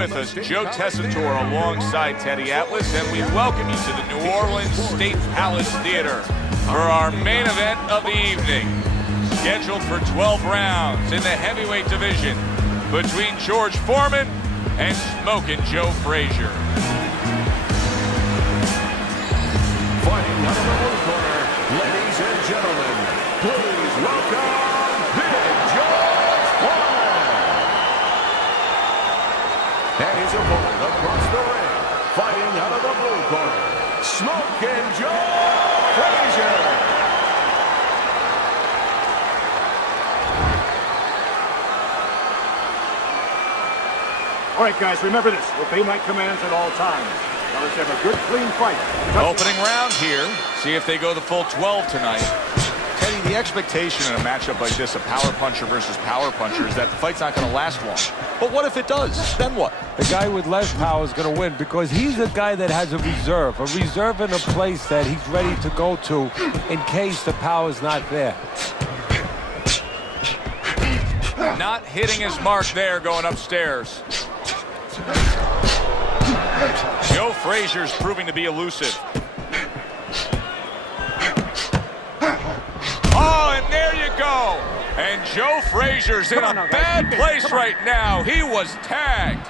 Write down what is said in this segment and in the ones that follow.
With us, Joe Tessitore alongside Teddy Atlas, and we welcome you to the New Orleans State Palace Theater for our main event of the evening. Scheduled for 12 rounds in the heavyweight division between George Foreman and Smokin' Joe Frézer. Fighting out of the blue corner, ladies and gentlemen, please welcome Big George Foreman. And his opponent across the ring, fighting out of the blue corner, Smokin' Joe Frézer. All right, guys, remember this. Obey my commands at all times. Now let's have a good, clean fight. Opening round here. See if they go the full 12 tonight. Teddy, the expectation in a matchup like this, a power puncher versus power puncher, is that the fight's not going to last long. But what if it does? Then what? The guy with less power is going to win because he's a guy that has a reserve in a place that he's ready to go to in case the power's not there. Not hitting his mark there going upstairs. Joe Frézer's proving to be elusive. Oh, and there you go. And Joe Frézer's in a bad place right now. He was tagged.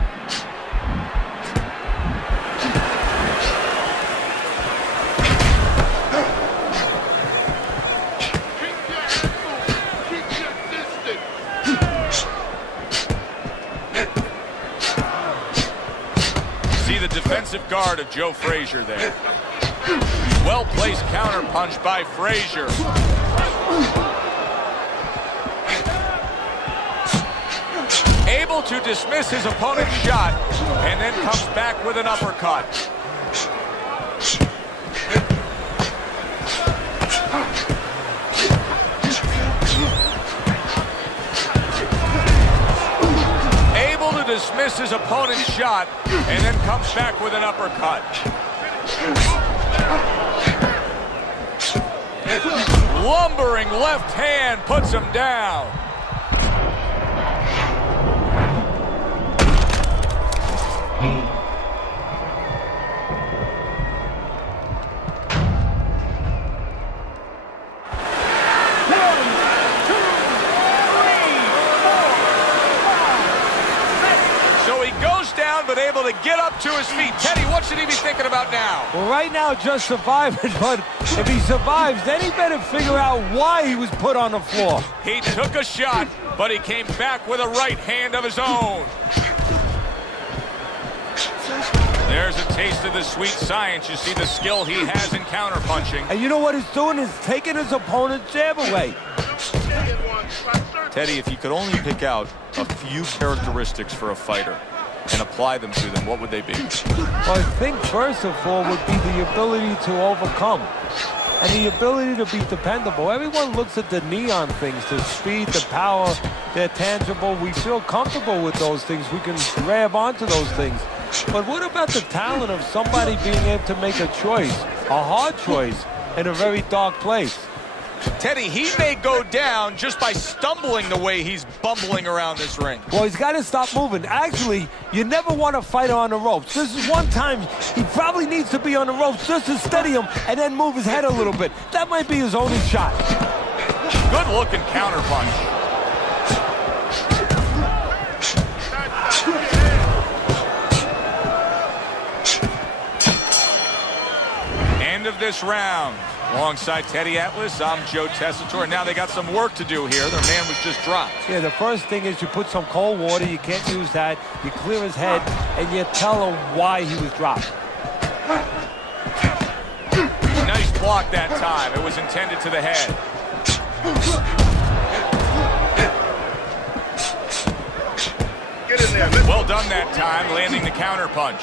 The defensive guard of Joe Frézer there. Well-placed counter punch by Frézer. Able to dismiss his opponent's shot and then comes back with an uppercut. Dismiss his opponent's shot and then comes back with an uppercut. Lumbering left hand puts him down. But able to get up to his feet. Teddy, what should he be thinking about now? Well, right now, just surviving, but if he survives, then he better figure out why he was put on the floor. He took a shot, but he came back with a right hand of his own. There's a taste of the sweet science. You see the skill he has in counterpunching. And you know what he's doing is taking his opponent's jab away. Teddy, if you could only pick out a few characteristics for a fighter and apply them to them, what would they be? Well, I think first of all would be the ability to overcome and the ability to be dependable. Everyone looks at the neon things, the speed, the power, they're tangible. We feel comfortable with those things. We can grab onto those things. But what about the talent of somebody being able to make a choice, a hard choice, in a very dark place? Teddy, he may go down just by stumbling the way he's bumbling around this ring. Well, he's got to stop moving. Actually, you never want to fight on the ropes. This is one time he probably needs to be on the ropes just to steady him and then move his head a little bit. That might be his only shot. Good-looking counterpunch. End of this round. Alongside Teddy Atlas, I'm Joe Tessitore. Now they got some work to do here. Their man was just dropped. Yeah, the first thing is you put some cold water. You can't use that. You clear his head, and you tell him why he was dropped. Nice block that time. It was intended to the head. Get in there. Well done that time, landing the counter punch.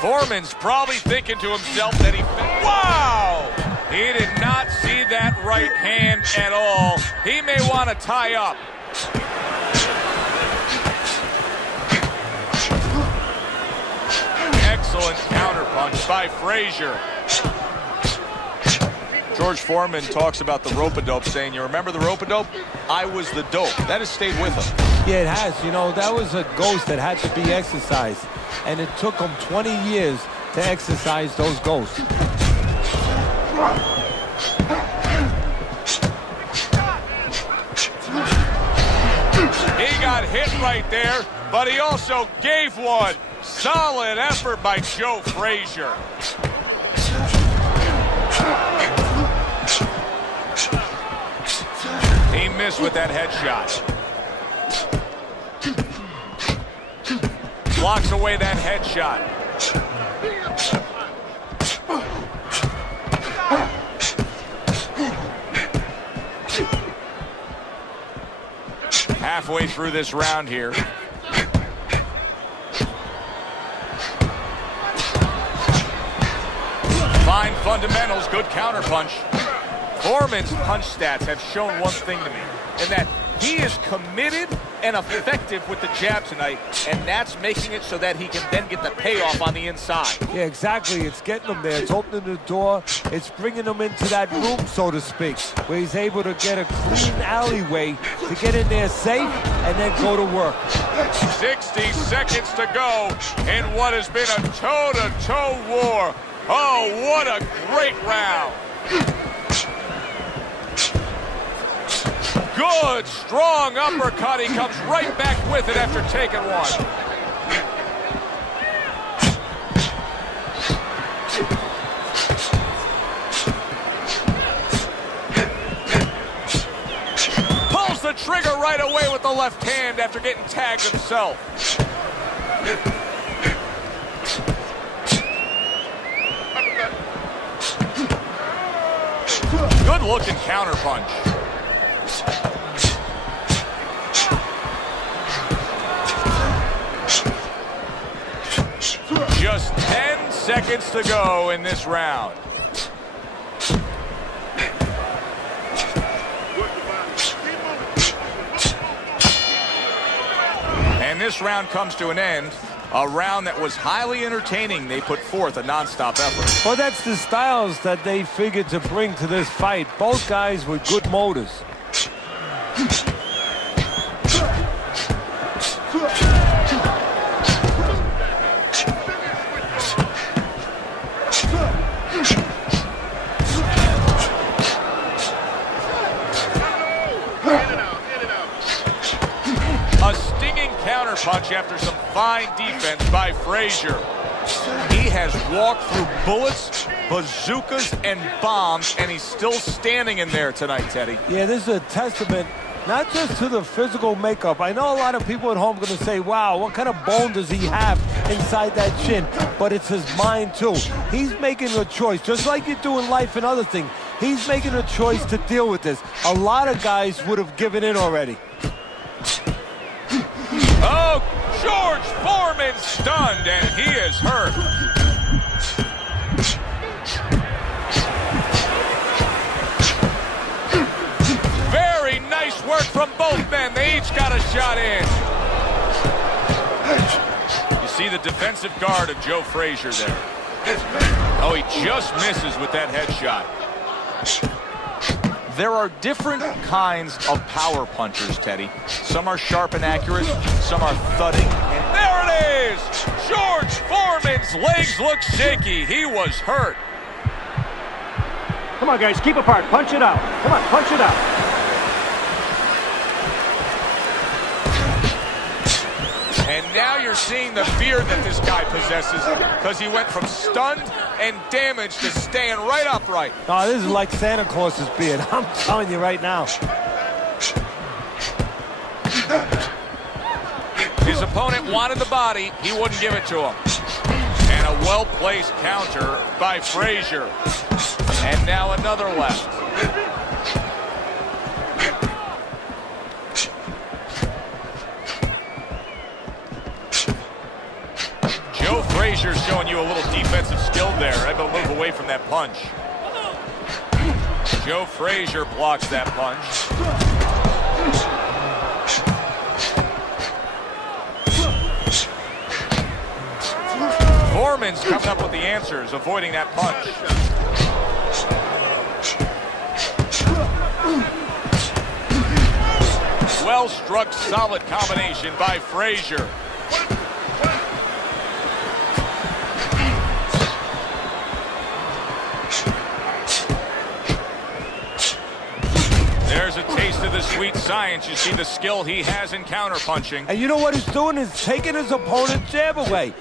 Foreman's probably thinking to himself that he... Wow! He did not see that right hand at all. He may want to tie up. Excellent counterpunch by Frézer. George Foreman talks about the rope-a-dope, saying, you remember the rope-a-dope? I was the dope. That has stayed with him. Yeah, it has. You know, that was a ghost that had to be exercised. And it took him 20 years to exercise those ghosts. He got hit right there, but he also gave one. Solid effort by Joe Frézer. He missed with that headshot. Blocks away that headshot. Halfway through this round here. Fine fundamentals, good counterpunch. Forman's punch stats have shown one thing to me, and that he is committed and effective with the jab tonight, and that's making it so that he can then get the payoff on the inside. Yeah, exactly. It's getting him there. It's opening the door. It's bringing him into that room, so to speak, where he's able to get a clean alleyway to get in there safe and then go to work. 60 seconds to go in what has been a toe-to-toe war. Oh, what a great round. Good, strong uppercut. He comes right back with it after taking one. Pulls the trigger right away with the left hand after getting tagged himself. Good looking counterpunch. Just 10 seconds to go in this round. And this round comes to an end. A round that was highly entertaining. They put forth a non-stop effort. Well, that's the styles that they figured to bring to this fight. Both guys with good motors. A stinging counterpunch after some fine defense by Frézer. He has walked through bullets, bazookas, and bombs, and he's still standing in there tonight, Teddy. Yeah, this is a testament not just to the physical makeup. I know a lot of people at home are going to say, wow, what kind of bone does he have inside that chin? But it's his mind, too. He's making a choice, just like you do in life and other things. He's making a choice to deal with this. A lot of guys would have given in already. Oh, George Foreman stunned, and he is hurt. Very nice work from both men. They each got a shot in. You see the defensive guard of Joe Frézer there. Oh, he just misses with that headshot. There are different kinds of power punchers, Teddy. Some are sharp and accurate, some are thudding. And there it is! George Foreman's legs look shaky. He was hurt. Come on, guys, keep apart. Punch it out. Come on, punch it out. And now you're seeing the fear that this guy possesses because he went from stunned and damaged to staying right upright. Oh, this is like Santa Claus's beard. I'm telling you right now. His opponent wanted the body. He wouldn't give it to him. And a well-placed counter by Frézer. And now another left. Joe Frézer's showing you a little defensive skill there. Able to move away from that punch. Joe Frézer blocks that punch. Foreman's coming up with the answers, avoiding that punch. Well-struck, solid combination by Frézer. There's a taste of the sweet science. You see the skill he has in counterpunching. And you know what he's doing is taking his opponent's jab away.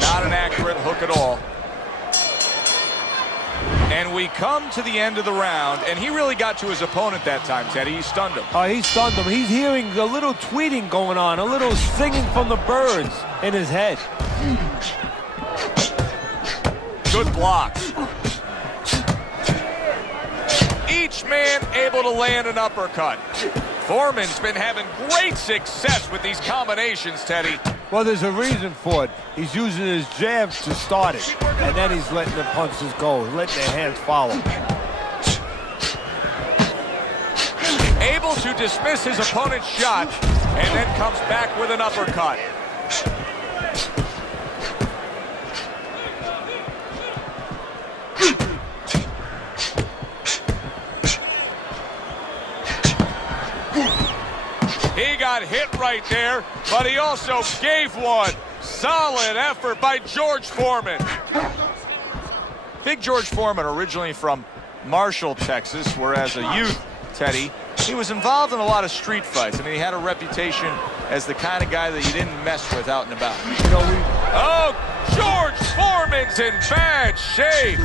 Not an accurate hook at all. And we come to the end of the round, and he really got to his opponent that time, Teddy. He stunned him. Oh, he stunned him. He's hearing a little tweeting going on, a little singing from the birds in his head. Good block. Each man able to land an uppercut. Forman's been having great success with these combinations, Teddy. Well, there's a reason for it. He's using his jabs to start it, and then he's letting the punches go, letting their hands follow. Able to dismiss his opponent's shot, and then comes back with an uppercut. He got hit right there, but he also gave one. Solid effort by George Foreman. Big George Foreman, originally from Marshall, Texas, where as a youth, Teddy, he was involved in a lot of street fights. I mean, he had a reputation as the kind of guy that you didn't mess with out and about. You know, Oh, George Foreman's in bad shape.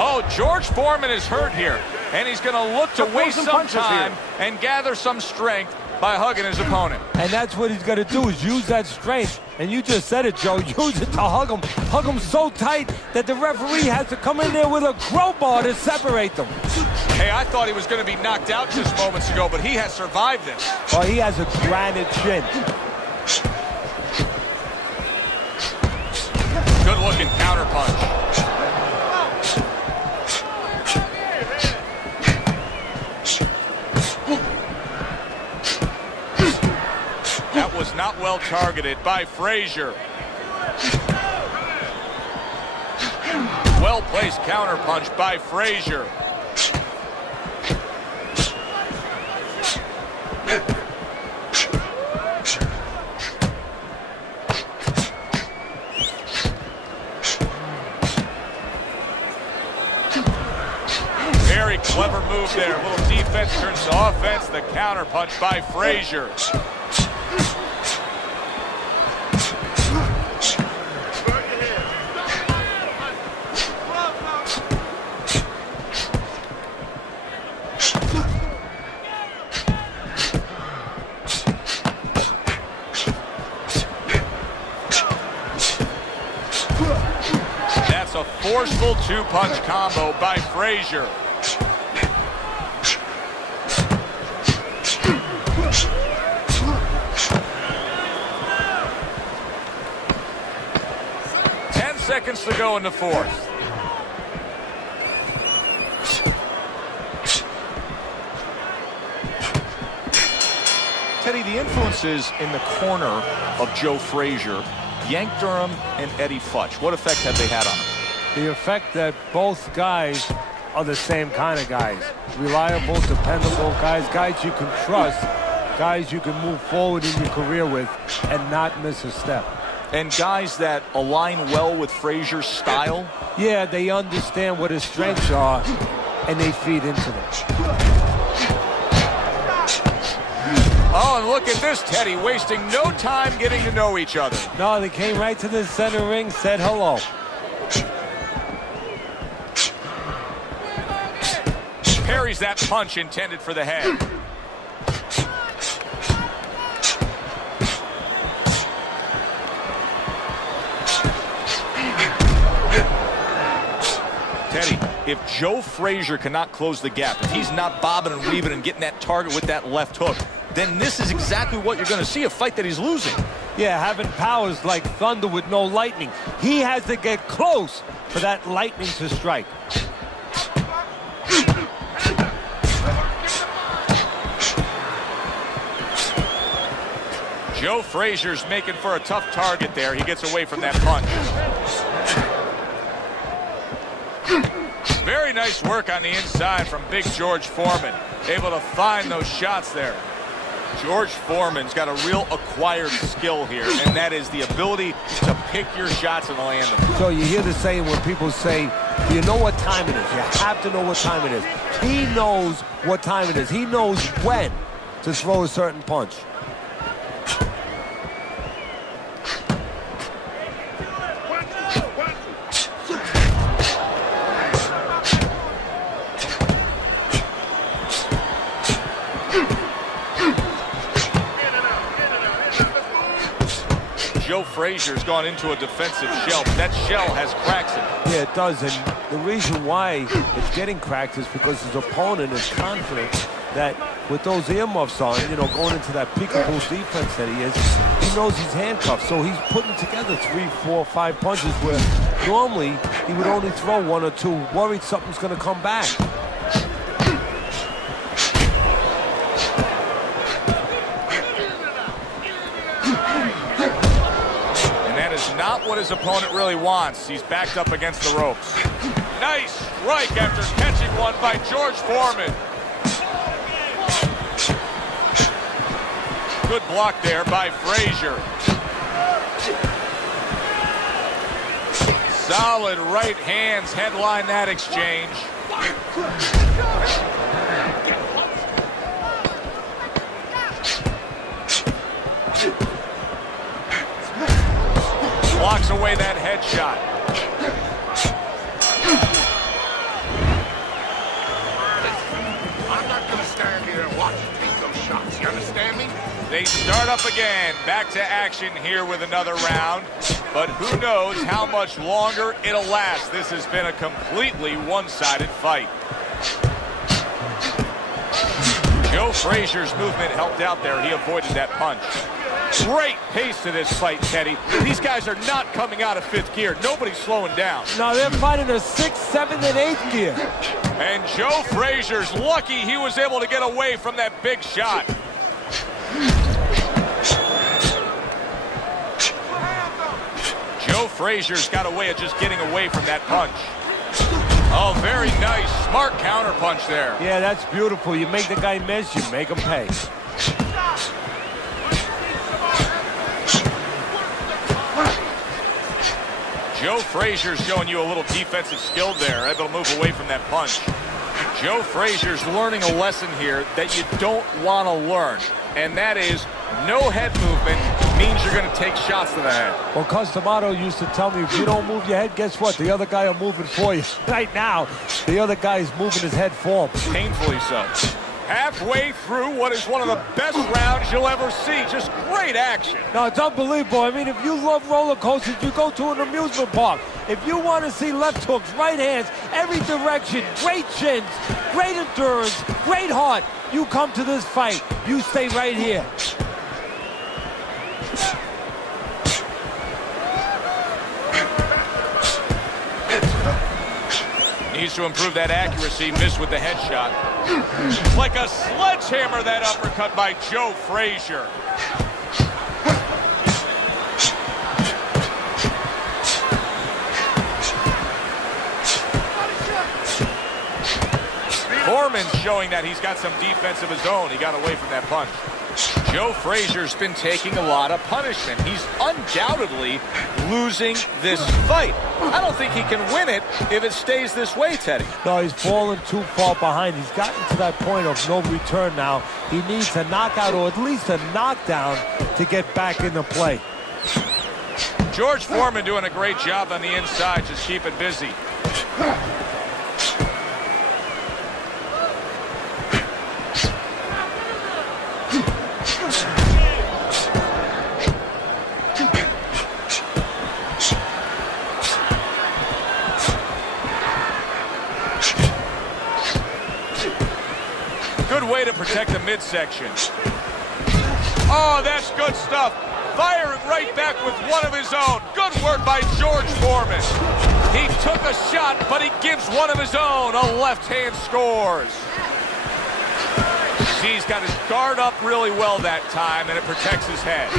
Oh, George Foreman is hurt here, and he's going to look to waste some time and gather some strength by hugging his opponent. and that's what he's going to do, is use that strength. And you just said it, Joe. Use it to hug him so tight that the referee has to come in there with a crowbar to separate them. Hey, I thought he was going to be knocked out just moments ago, but he has survived this. Oh, he has a granite chin. Good-looking counterpunch. That was not well targeted by Frézer. Well-placed counterpunch by Frézer. Very clever move there. A little defense turns to offense. The counterpunch by Frézer. That's a forceful two-punch combo by Frézer. Seconds to go in the fourth. Teddy, the influences in the corner of Joe Frézer, Yank Durham and Eddie Futch, what effect have they had on him? The effect that both guys are the same kind of guys. Reliable, dependable guys, guys you can trust, guys you can move forward in your career with and not miss a step. And guys that align well with Frézer's style? Yeah, they understand what his strengths are, and they feed into them. Oh, and look at this, Teddy, wasting no time getting to know each other. No, they came right to the center ring, said hello. Parries that punch intended for the head. Teddy, if Joe Frézer cannot close the gap, if he's not bobbing and weaving and getting that target with that left hook, then this is exactly what you're going to see, a fight that he's losing. Yeah, having powers like thunder with no lightning. He has to get close for that lightning to strike. Joe Frézer's making for a tough target there. He gets away from that punch. Very nice work on the inside from big George Foreman. Able to find those shots there. George Foreman's got a real acquired skill here, and that is the ability to pick your shots and land them. So you hear the saying when people say, you know what time it is. You have to know what time it is. He knows what time it is. He knows when to throw a certain punch. Joe Frazier's gone into a defensive shell, but that shell has cracks in it. Yeah, it does, and the reason why it's getting cracked is because his opponent is confident that with those earmuffs on, you know, going into that peekaboo defense that he is, he knows he's handcuffed, so he's putting together 3, 4, 5 punches where normally he would only throw 1 or 2, worried something's going to come back. Not what his opponent really wants. He's backed up against the ropes. Nice strike after catching one by George Foreman. Good block there by Frazierr. Solid right hands headline that exchange. Blocks away that headshot. I'm not going to stand here and watch you take those shots. You understand me? They start up again. Back to action here with another round. But who knows how much longer it'll last. This has been a completely one-sided fight. Joe Frazier's movement helped out there. He avoided that punch. Great pace to this fight, Teddy. These guys are not coming out of 5th gear. Nobody's slowing down. No, they're fighting a 6th, 7th, and 8th gear. And Joe Frazier's lucky he was able to get away from that big shot. Joe Frazier's got a way of just getting away from that punch. Oh, very nice. Smart counter punch there. Yeah, that's beautiful. You make the guy miss, you make him pay. Joe Frazier's showing you a little defensive skill there, able to move away from that punch. Joe Frazier's learning a lesson here that you don't want to learn, and that is no head movement means you're going to take shots to the head. Well, Customato used to tell me, if you don't move your head, guess what? The other guy will move it for you. Right now, the other guy is moving his head for him. Painfully so. Halfway through what is one of the best rounds you'll ever see. Just great action. No, it's unbelievable. I mean, if you love roller coasters, you go to an amusement park. If you want to see left hooks, right hands, every direction, great chins, great endurance, great heart, you come to this fight. You stay right here. Needs to improve that accuracy. Missed with the headshot. Like a sledgehammer, that uppercut by Joe Frazier. Foreman's showing that he's got some defense of his own. He got away from that punch. Joe Frazier's been taking a lot of punishment. He's undoubtedly losing this fight. I don't think he can win it if it stays this way, Teddy. No, he's fallen too far behind. He's gotten to that point of no return now. He needs a knockout or at least a knockdown to get back into play. George Foreman doing a great job on the inside, just keep it busy. Good way to protect the midsection. Oh, that's good stuff. Firing right back with one of his own. Good work by George Foreman. He took a shot, but he gives one of his own. A left hand scores. He's got his guard up really well that time, and it protects his head.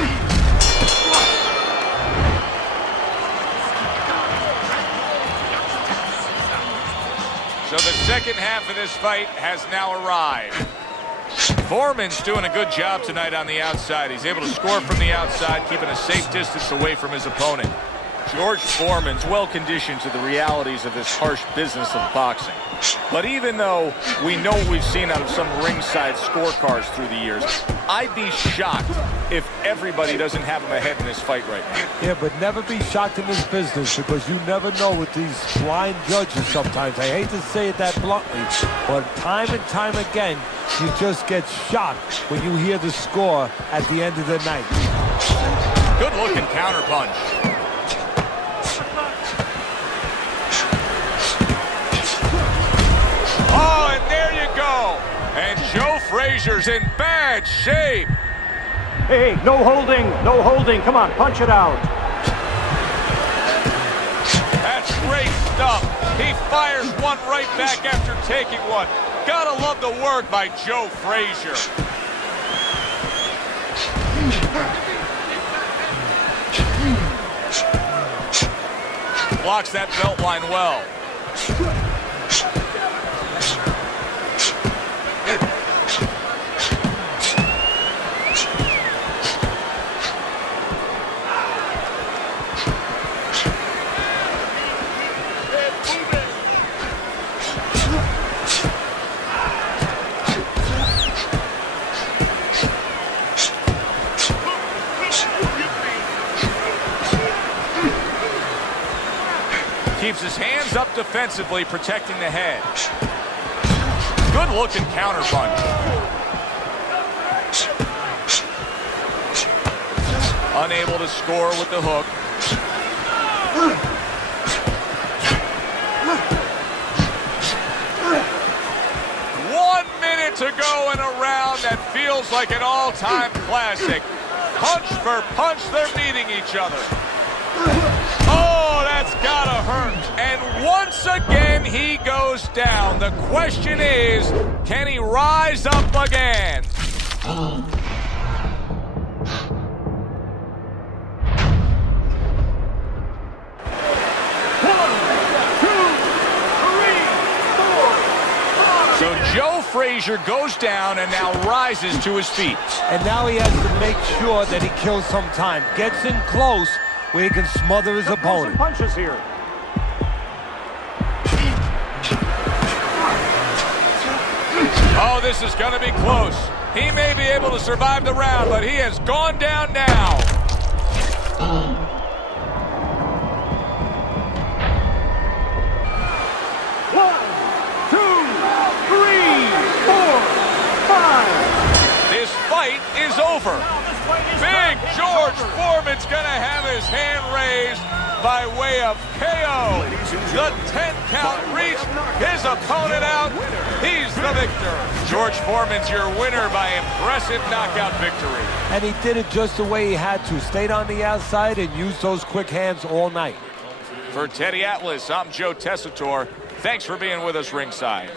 So the second half of this fight has now arrived. Foreman's doing a good job tonight on the outside. He's able to score from the outside, keeping a safe distance away from his opponent. George Foreman's well-conditioned to the realities of this harsh business of boxing. But even though we know what we've seen out of some ringside scorecards through the years, I'd be shocked if everybody doesn't have him ahead in this fight right now. Yeah, but never be shocked in this business because you never know with these blind judges sometimes. I hate to say it that bluntly, but time and time again, you just get shocked when you hear the score at the end of the night. Good-looking counterpunch. Oh, and there you go. And Joe Frazier's in bad shape. Hey, no holding, no holding. Come on, punch it out. That's great stuff. He fires one right back after taking one. Gotta love the work by Joe Frazier. Blocks that belt line well. Keeps his hands up defensively, protecting the head. Good-looking counterpunch. Unable to score with the hook. One minute to go in a round that feels like an all-time classic. Punch for punch, they're meeting each other. Oh, that's gotta hurt. And once again, he goes down. The question is, can he rise up again? So Joe Frazier goes down and now rises to his feet. And now he has to make sure that he kills some time. Gets in close where he can smother his opponent. Punches here. Oh, this is going to be close. He may be able to survive the round, but he has gone down now. One, two, three, four, five. This fight is over. Big George Foreman's going to have his hand raised by way of KO. The 10 count reached, his opponent out. He's the victor. George Foreman's your winner by impressive knockout victory. And he did it just the way he had to. Stayed on the outside and used those quick hands all night. For Teddy Atlas, I'm Joe Tessitore. Thanks for being with us ringside.